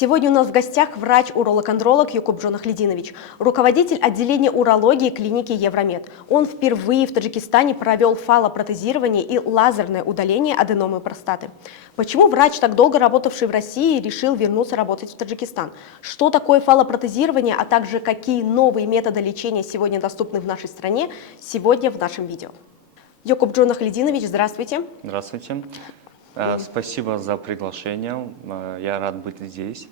Сегодня у нас в гостях врач-уролог-андролог Якуб Джонахлидинович, руководитель отделения урологии клиники Евромед. Он впервые в Таджикистане провел фалопротезирование и лазерное удаление аденомы простаты. Почему врач, так долго работавший в России, решил вернуться работать в Таджикистан? Что такое фалопротезирование, а также какие новые методы лечения сегодня доступны в нашей стране, сегодня в нашем видео. Якуб Джонахлидинович, здравствуйте. Здравствуйте. Спасибо за приглашение. Я рад быть здесь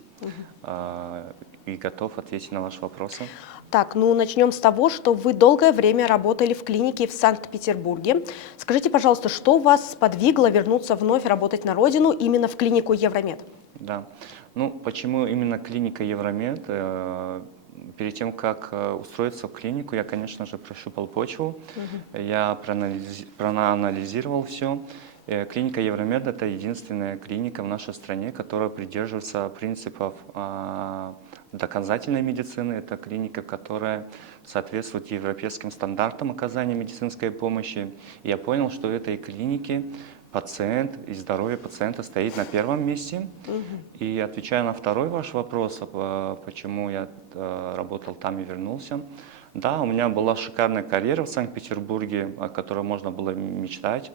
и готов ответить на ваши вопросы. Так, начнем с того, что вы долгое время работали в клинике в Санкт-Петербурге. Скажите, пожалуйста, что вас сподвигло вернуться вновь работать на родину именно в клинику Евромед? Да. Почему именно клиника Евромед? Перед тем, как устроиться в клинику, я, конечно же, прощупал почву, я проанализировал все. Клиника Евромед – это единственная клиника в нашей стране, которая придерживается принципов доказательной медицины. Это клиника, которая соответствует европейским стандартам оказания медицинской помощи. И я понял, что в этой клинике пациент и здоровье пациента стоит на первом месте. И отвечая на второй ваш вопрос, почему я работал там и вернулся. Да, у меня была шикарная карьера в Санкт-Петербурге, о которой можно было мечтать.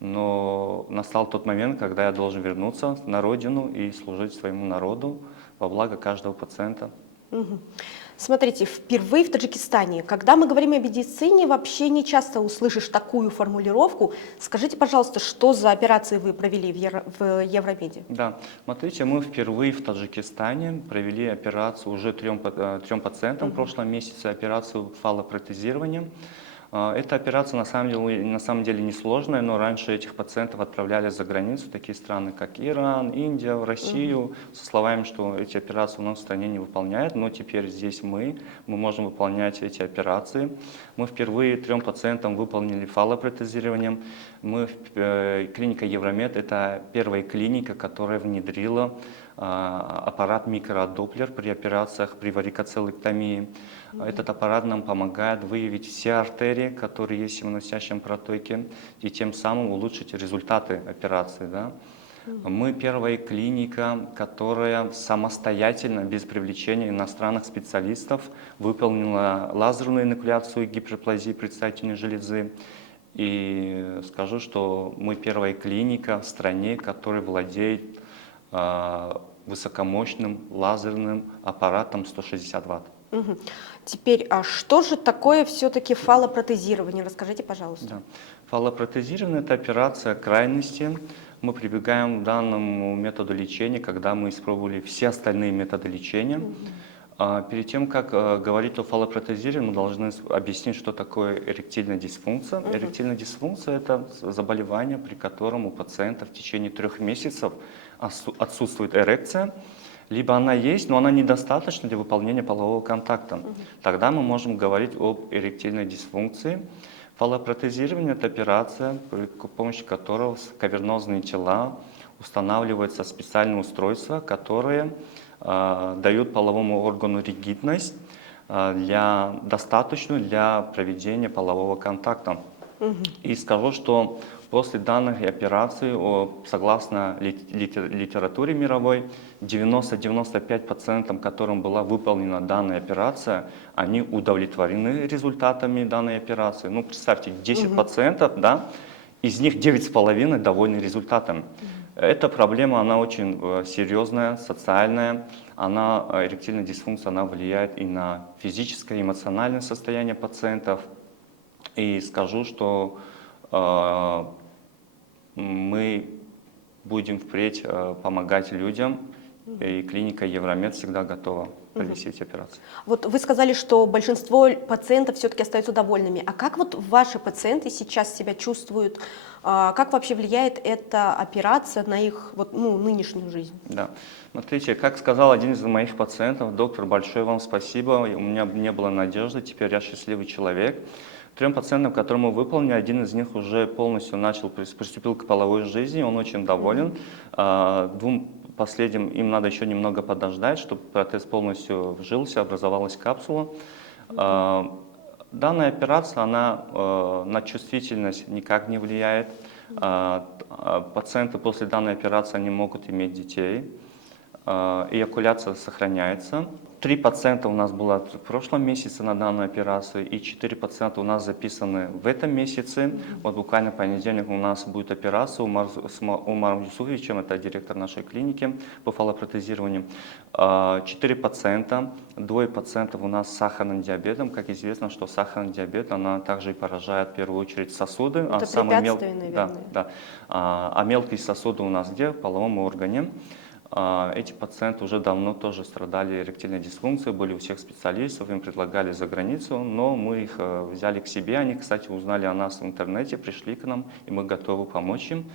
Но настал тот момент, когда я должен вернуться на родину и служить своему народу во благо каждого пациента. Смотрите, впервые в Таджикистане, когда мы говорим о медицине, вообще не часто услышишь такую формулировку. Скажите, пожалуйста, что за операции вы провели в Евромеде? Да, смотрите, мы впервые в Таджикистане провели операцию уже трем пациентам в прошлом месяце, операцию фалопротезирования. Эта операция на самом деле несложная, но раньше этих пациентов отправляли за границу, такие страны, как Иран, Индия, в Россию, со словами, что эти операции у нас в стране не выполняют, но теперь здесь мы можем выполнять эти операции. Мы впервые 3 пациентам выполнили фалопротезирование. Клиника Евромед – это первая клиника, которая внедрила аппарат микродоплер при операциях при варикоцелэктомии. Этот аппарат нам помогает выявить все артерии, которые есть в симоносящем протоке, и тем самым улучшить результаты операции. Да? Мы первая клиника, которая самостоятельно, без привлечения иностранных специалистов, выполнила лазерную инокуляцию гиперплазии предстательной железы. И скажу, что мы первая клиника в стране, которая владеет высокомощным лазерным аппаратом 160 Вт. Теперь, а что же такое все-таки фалопротезирование? Расскажите, пожалуйста. Да. Фалопротезирование – это операция крайности. Мы прибегаем к данному методу лечения, когда мы испробовали все остальные методы лечения. Перед тем, как говорить о фалопротезировании, мы должны объяснить, что такое эректильная дисфункция. Эректильная дисфункция – это заболевание, при котором у пациента в течение 3 месяцев отсутствует эрекция, либо она есть, но она недостаточна для выполнения полового контакта. Тогда мы можем говорить об эректильной дисфункции. Фалопротезирование – это операция, при помощи которой в кавернозные тела устанавливается специальное устройство, которое дают половому органу ригидность, достаточную для проведения полового контакта. И скажу, что после данных операций, согласно литературе мировой, 90-95%, которым была выполнена данная операция, они удовлетворены результатами данной операции. Представьте, 10 пациентов, да, из них 9,5 довольны результатом. Эта проблема, она очень серьезная, социальная. Эректильная дисфункция, она влияет и на физическое, и эмоциональное состояние пациентов. И скажу, что мы будем впредь помогать людям, и клиника Евромед всегда готова провести эти операции. Вот вы сказали, что большинство пациентов все-таки остаются довольными. А как вот ваши пациенты сейчас себя чувствуют? Как вообще влияет эта операция на их нынешнюю жизнь? Да. Смотрите, как сказал один из моих пациентов: доктор, большое вам спасибо, у меня не было надежды, теперь я счастливый человек. 3 пациентам, которым мы выполнили, один из них уже полностью приступил к половой жизни, он очень доволен. 2 последним им надо еще немного подождать, чтобы протез полностью вжился, образовалась капсула. Данная операция, она на чувствительность никак не влияет. Пациенты после данной операции они могут иметь детей. эякуляция сохраняется. 3% у нас было в прошлом месяце на данную операцию, и 4% у нас записаны в этом месяце. Вот буквально в понедельник у нас будет операция с Умаром Юсуфовичем, это директор нашей клиники по фалопротезированию. 4%, 2% у нас с сахарным диабетом. Как известно, что сахарный диабет, она также и поражает в первую очередь сосуды. Это препятствие, наверное. Да. А мелкие сосуды у нас где? В половом органе. Эти пациенты уже давно тоже страдали эректильной дисфункцией, были у всех специалистов, им предлагали за границу, но мы их взяли к себе. Они, кстати, узнали о нас в интернете, пришли к нам, и мы готовы помочь им.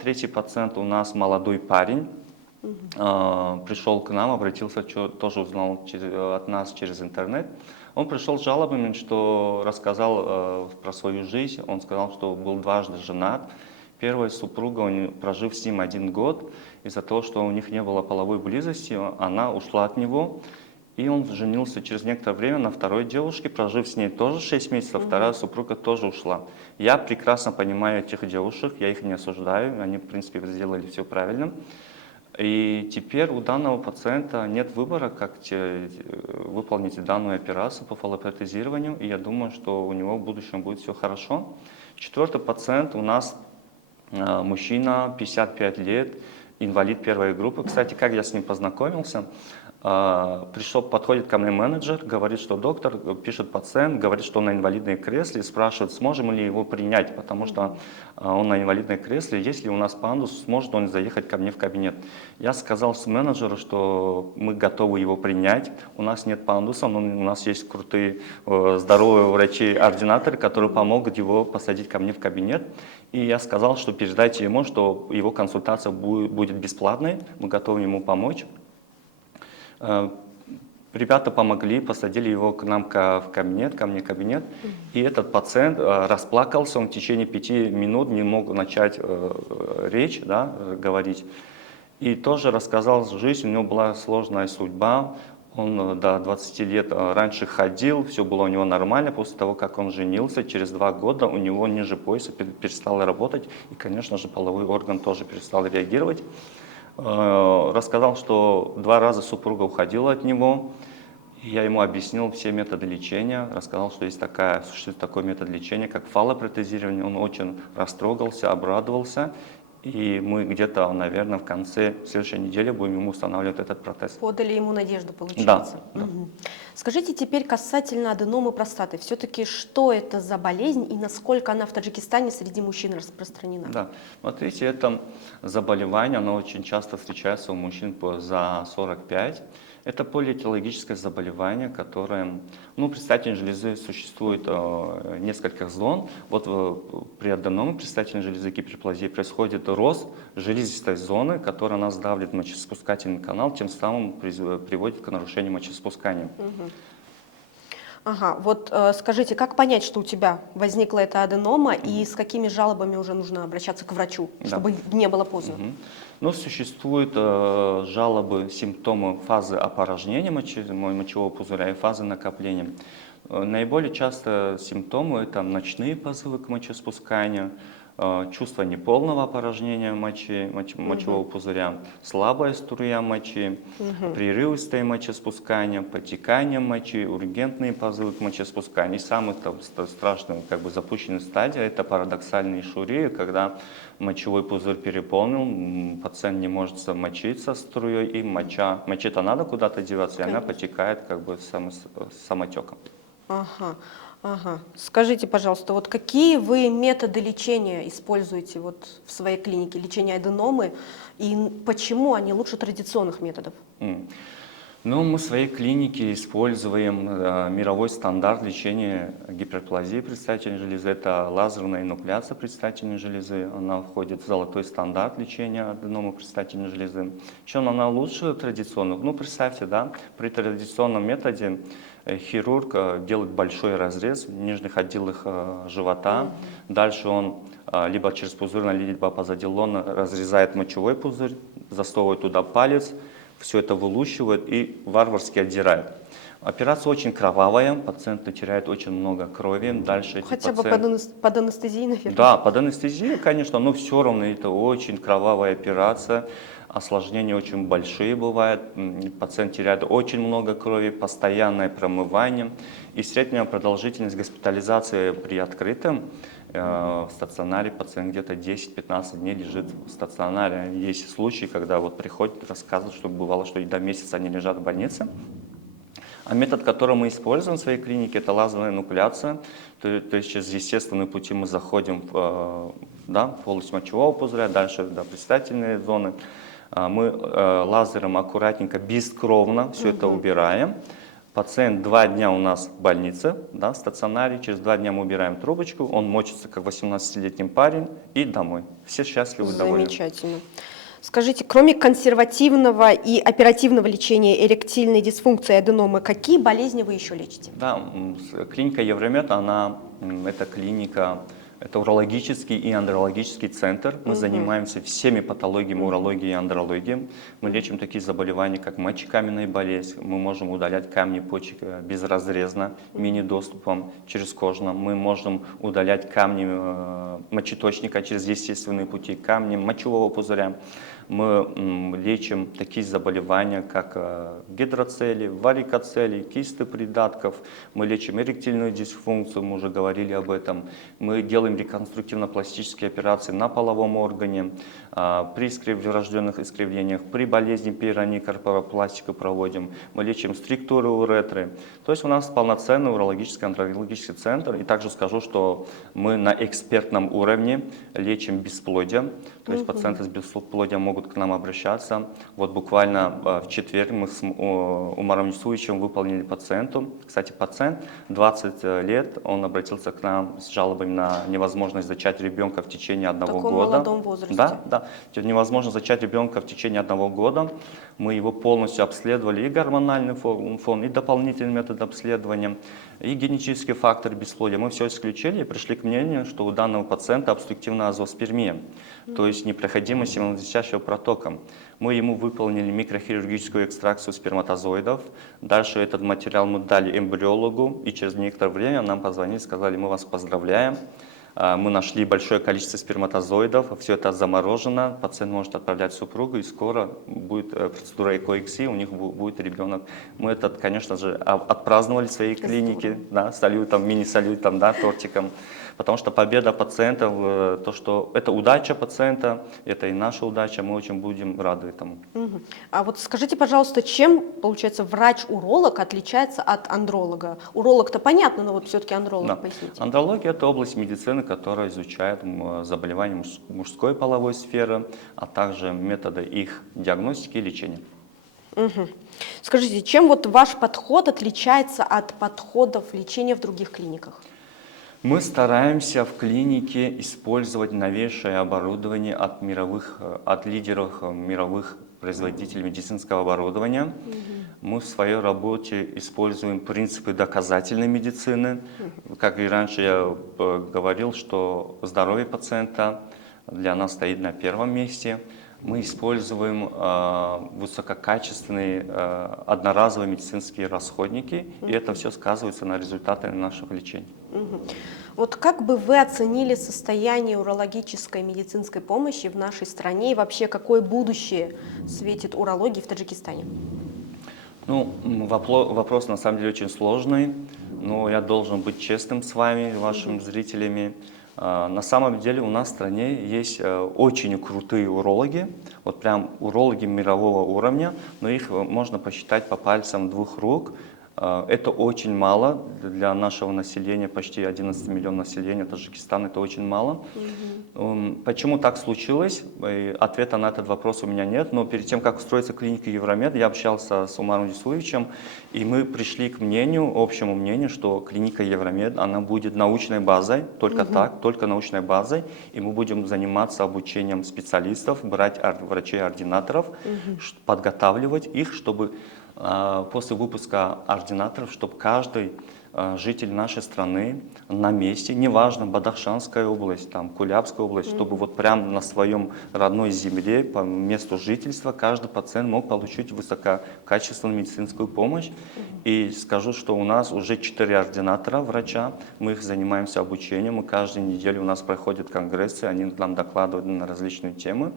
Третий пациент у нас молодой парень. Пришел к нам, обратился, тоже узнал от нас через интернет. Он пришел с жалобами, что рассказал про свою жизнь. Он сказал, что был дважды женат. Первая супруга, прожив с ним 1 год, из-за того, что у них не было половой близости, она ушла от него. И он женился через некоторое время на второй девушке, прожив с ней тоже 6 месяцев, вторая супруга тоже ушла. Я прекрасно понимаю этих девушек, я их не осуждаю, они, в принципе, сделали все правильно. И теперь у данного пациента нет выбора, как выполнить данную операцию по фалопротезированию, и я думаю, что у него в будущем будет все хорошо. 4-й пациент у нас мужчина, 55 лет, инвалид 1-й группы. Кстати, как я с ним познакомился? Подходит ко мне менеджер, говорит, что доктор, пишет пациент, говорит, что он на инвалидном кресле, спрашивает, сможем ли его принять, потому что он на инвалидном кресле, если у нас пандус, сможет он заехать ко мне в кабинет. Я сказал менеджеру, что мы готовы его принять, у нас нет пандуса, но у нас есть крутые, здоровые врачи-ординаторы, которые помогут его посадить ко мне в кабинет. И я сказал, что передайте ему, что его консультация будет бесплатной, мы готовы ему помочь. Ребята помогли, посадили его к нам в кабинет, ко мне в кабинет. И этот пациент расплакался, он в течение 5 минут не мог начать речь, да, говорить. И тоже рассказал жизнь, у него была сложная судьба. Он до 20 лет раньше ходил, все было у него нормально. После того, как он женился, через 2 года у него ниже пояса перестало работать. И, конечно же, половой орган тоже перестал реагировать. Рассказал, что 2 раза супруга уходила от него. Я ему объяснил все методы лечения, рассказал, что существует такой метод лечения, как фалопротезирование. Он очень растрогался, обрадовался. И мы где-то, наверное, в конце следующей недели будем ему устанавливать этот протез. Подали ему надежду, получается. Да. Скажите теперь касательно аденомы простаты. Все-таки что это за болезнь и насколько она в Таджикистане среди мужчин распространена? Да, смотрите, это заболевание, оно очень часто встречается у мужчин за 45. Это полиэтиологическое заболевание, которое, предстательной железы существует несколько зон. Вот при аденоме предстательной железы гиперплазии происходит рост железистой зоны, которая нас давит мочеиспускательный канал, тем самым приводит к нарушению мочеиспускания. Ага, вот скажите, как понять, что у тебя возникла эта аденома и с какими жалобами уже нужно обращаться к врачу, чтобы не было поздно? Существуют жалобы, симптомы фазы опорожнения мочевого пузыря и фазы накопления. Наиболее часто симптомы – это ночные позывы к мочеиспусканию, чувство неполного опорожнения мочевого пузыря, слабая струя мочи, прерывистое мочеиспускание, потекание мочи, ургентные позывы к мочеиспусканию. И самый страшный, запущенная стадия – это парадоксальная ишурия, когда мочевой пузырь переполнен, пациент не может мочиться струей, и моче-то надо куда-то деваться, и она потекает самотеком. Ага. Скажите, пожалуйста, вот какие вы методы лечения используете в своей клинике, лечения аденомы, и почему они лучше традиционных методов? Мы в своей клинике используем мировой стандарт лечения гиперплазии предстательной железы. Это лазерная инуклеация предстательной железы. Она входит в золотой стандарт лечения аденомы предстательной железы. Чем она лучше традиционных? Представьте, да, при традиционном методе хирург делает большой разрез в нижних отделах живота. Дальше он либо через пузырь, либо позадилон разрезает мочевой пузырь, засовывает туда палец, все это вылущивает и варварски отдирает. Операция очень кровавая, пациенты теряют очень много крови. Дальше Хотя бы под анестезией, наверное? Да, под анестезией, конечно, но все равно это очень кровавая операция. осложнения очень большие бывают, пациент теряет очень много крови, постоянное промывание. И средняя продолжительность госпитализации при открытом стационаре пациент где-то 10-15 дней лежит в стационаре. Есть случаи, когда вот приходят, рассказывают, что бывало, что и до месяца они лежат в больнице. А метод, который мы используем в своей клинике, это лазерная инокуляция. То есть через естественные пути мы заходим в полость мочевого пузыря, дальше до предстательной зоны. Мы лазером аккуратненько, бескровно все это убираем. Пациент 2 дня у нас в больнице, в стационаре, через 2 дня мы убираем трубочку, он мочится как 18-летний парень и домой. Все счастливы, довольны. Замечательно. Скажите, кроме консервативного и оперативного лечения эректильной дисфункции и аденомы, какие болезни вы еще лечите? Да, клиника Евромед, это клиника, это урологический и андрологический центр. Мы занимаемся всеми патологиями урологии и андрологии. Мы лечим такие заболевания, как мочекаменная болезнь. Мы можем удалять камни почек безразрезно, мини-доступом через кожно. Мы можем удалять камни мочеточника через естественные пути, камни мочевого пузыря. Мы лечим такие заболевания, как гидроцели, варикоцели, кисты придатков. Мы лечим эректильную дисфункцию, мы уже говорили об этом. Мы делаем реконструктивно-пластические операции на половом органе, при врожденных искривлениях, при болезни пирони корпоропластику проводим. Мы лечим структуры уретры. То есть у нас полноценный урологический, андрологический центр. И также скажу, что мы на экспертном уровне лечим бесплодие. То есть пациенты с бесплодием могут к нам обращаться. Вот буквально в четверг мы с Умаром Несуевичем выполнили пациенту. Кстати, пациент 20 лет, он обратился к нам с жалобами на невозможность зачать ребенка в течение 1 года. В таком молодом возрасте. Да. Невозможно зачать ребенка в течение 1 года. Мы его полностью обследовали, и гормональный фон, и дополнительный метод обследования, и генетический фактор бесплодия. Мы все исключили и пришли к мнению, что у данного пациента обструктивная азоспермия, то есть непроходимость семеносодержащего протока. Мы ему выполнили микрохирургическую экстракцию сперматозоидов. Дальше этот материал мы дали эмбриологу, и через некоторое время нам позвонили, сказали: мы вас поздравляем. Мы нашли большое количество сперматозоидов, все это заморожено, пациент может отправлять супругу, и скоро будет процедура ЭКО-ЭКСИ, у них будет ребенок. Мы это, конечно же, отпраздновали в своей клинике, салютом, мини-салютом, тортиком, потому что победа пациентов, то, что это удача пациента, это и наша удача, мы очень будем рады этому. А вот скажите, пожалуйста, чем, получается, врач-уролог отличается от андролога? Уролог-то понятно, но вот все-таки андролог, поясните. Андрология – это область медицины, которая изучает заболевания мужской половой сферы, а также методы их диагностики и лечения. Скажите, чем вот ваш подход отличается от подходов лечения в других клиниках? Мы стараемся в клинике использовать новейшее оборудование от лидеров мировых производителей медицинского оборудования. Мы в своей работе используем принципы доказательной медицины. Как и раньше я говорил, что здоровье пациента для нас стоит на первом месте. Мы используем высококачественные одноразовые медицинские расходники, и это все сказывается на результатах нашего лечения. Вот как бы вы оценили состояние урологической медицинской помощи в нашей стране и вообще какое будущее светит урологии в Таджикистане? Вопрос на самом деле очень сложный, но я должен быть честным с вами, вашими зрителями. На самом деле у нас в стране есть очень крутые урологи, вот прям урологи мирового уровня, но их можно посчитать по пальцам 2 рук. Это очень мало для нашего населения, почти 11 миллионов населения Таджикистана, это очень мало. Почему так случилось? Ответа на этот вопрос у меня нет, но перед тем, как устроиться в клинике Евромед, я общался с Умаром Несуевичем, и мы пришли к мнению, общему мнению, что клиника Евромед, она будет научной базой, только так, только научной базой, и мы будем заниматься обучением специалистов, брать врачей-ординаторов, подготавливать их, чтобы после выпуска ординаторов, чтобы каждый житель нашей страны на месте, неважно, Бадахшанская область, Кулябская область, чтобы вот прямо на своем родной земле, по месту жительства, каждый пациент мог получить высококачественную медицинскую помощь. И скажу, что у нас уже 4 ординатора врача, мы их занимаемся обучением, и каждую неделю у нас проходят конгрессы, они нам докладывают на различные темы.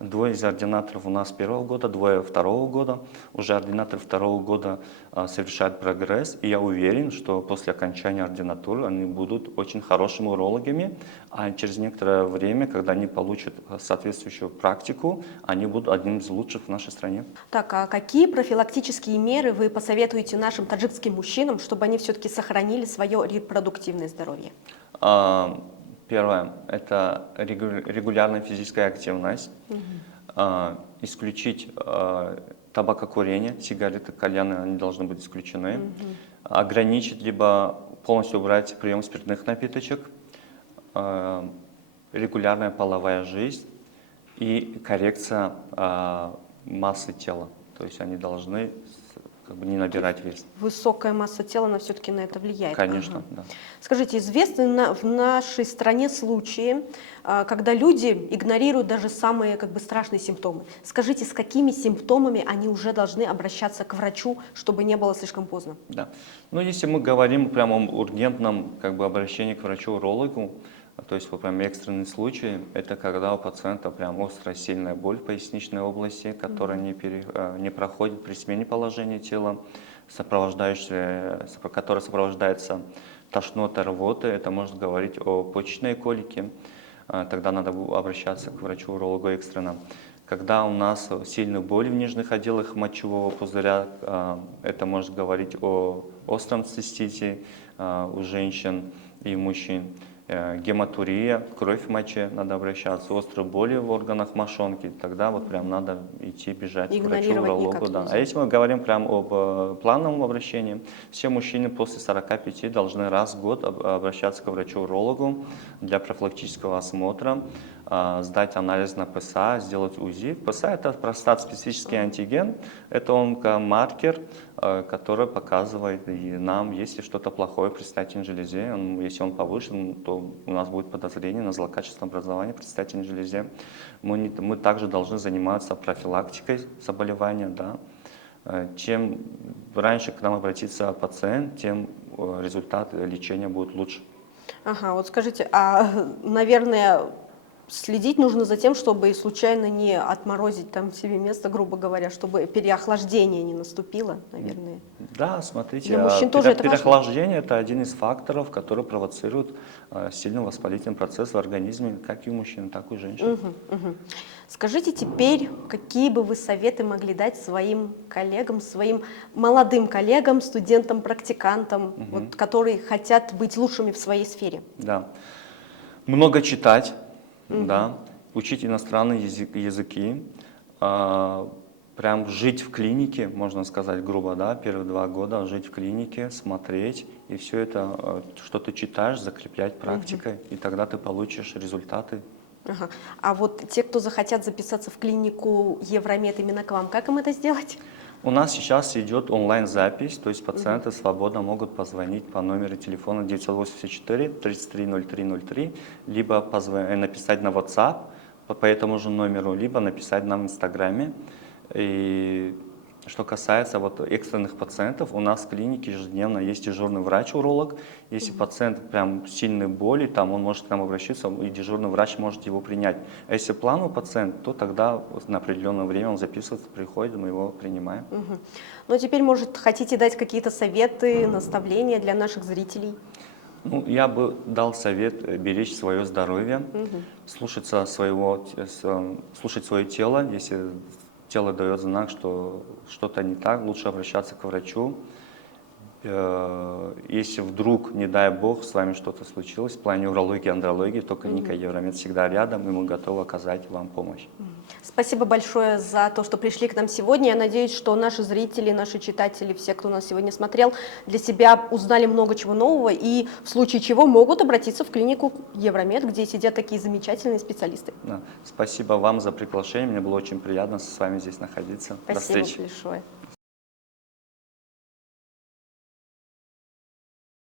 Двое из ординаторов у нас первого года, двое второго года. Уже ординаторы второго года совершают прогресс. И я уверен, что после окончания ординатуры они будут очень хорошими урологами. А через некоторое время, когда они получат соответствующую практику, они будут одним из лучших в нашей стране. Так, а какие профилактические меры вы посоветуете нашим таджикским мужчинам, чтобы они все-таки сохранили свое репродуктивное здоровье? Первое – это регулярная физическая активность. Исключить табакокурение, сигареты, кальяны, они должны быть исключены. Ограничить, либо полностью убрать прием спиртных напиточек. Регулярная половая жизнь и коррекция массы тела. То есть они должны как бы не набирать вес. Высокая масса тела, она все-таки на это влияет. Конечно, да. Скажите, известны в нашей стране случаи, когда люди игнорируют даже самые как бы страшные симптомы? Скажите, с какими симптомами они уже должны обращаться к врачу, чтобы не было слишком поздно? Да. Ну, если мы говорим прямо о ургентном как бы обращении к врачу-урологу, то есть вот прям экстренный случай, это когда у пациента прям острая сильная боль в поясничной области, которая не проходит при смене положения тела, которая сопровождается тошнотой, рвотой. Это может говорить о почечной колике. Тогда надо обращаться к врачу-урологу экстренно. Когда у нас сильные боли в нижних отделах мочевого пузыря, это может говорить о остром цистите у женщин и мужчин. Гематурия, кровь в моче, надо обращаться, острые боли в органах мошонки, тогда вот прям надо идти бежать к врачу-урологу. Да. А если мы говорим прям об плановом обращении, все мужчины после 45 должны раз в год обращаться к врачу-урологу для профилактического осмотра, сдать анализ на ПСА, сделать УЗИ. ПСА – это простат-специфический антиген, это онкомаркер, который показывает нам, если что-то плохое в предстательной железе, если он повышен, то у нас будет подозрение на злокачественное образование в предстательной железе. Мы также должны заниматься профилактикой заболевания. Да. Чем раньше к нам обратится пациент, тем результат лечения будет лучше. Ага, вот скажите, наверное, следить нужно за тем, чтобы случайно не отморозить там себе место, грубо говоря, чтобы переохлаждение не наступило, наверное. Да, смотрите, для мужчин тоже это переохлаждение – это один из факторов, который провоцирует сильный воспалительный процесс в организме, как и у мужчин, так и у женщин. Скажите теперь, какие бы вы советы могли дать своим коллегам, своим молодым коллегам, студентам, практикантам, вот, которые хотят быть лучшими в своей сфере? Да, много читать. Да, учить иностранные языки, прям жить в клинике, можно сказать грубо, да, первые 2 года жить в клинике, смотреть, и все это, что ты читаешь, закреплять практикой, и тогда ты получишь результаты. Ага. А вот те, кто захотят записаться в клинику Евромед именно к вам, как им это сделать? У нас сейчас идет онлайн-запись, то есть пациенты свободно могут позвонить по номеру телефона 984 33 03 03, либо написать на WhatsApp по этому же номеру, либо написать нам в Инстаграме. И что касается вот экстренных пациентов, у нас в клинике ежедневно есть дежурный врач-уролог. Если пациент прям сильные боли, там он может к нам обращаться, и дежурный врач может его принять. А если плановый пациент, то тогда на определенное время он записывается, приходит, мы его принимаем. Ну, теперь, может, хотите дать какие-то советы, наставления для наших зрителей? Ну, я бы дал совет беречь свое здоровье, слушать свое тело. Если тело дает знак, что что-то не так, лучше обращаться к врачу. Если вдруг, не дай бог, с вами что-то случилось в плане урологии, андрологии, то клиника Евромед всегда рядом, и мы готовы оказать вам помощь. Спасибо большое за то, что пришли к нам сегодня. Я надеюсь, что наши зрители, наши читатели, все, кто нас сегодня смотрел, для себя узнали много чего нового и в случае чего могут обратиться в клинику Евромед, где сидят такие замечательные специалисты. Да. Спасибо вам за приглашение, мне было очень приятно с вами здесь находиться. Спасибо До встречи. большое.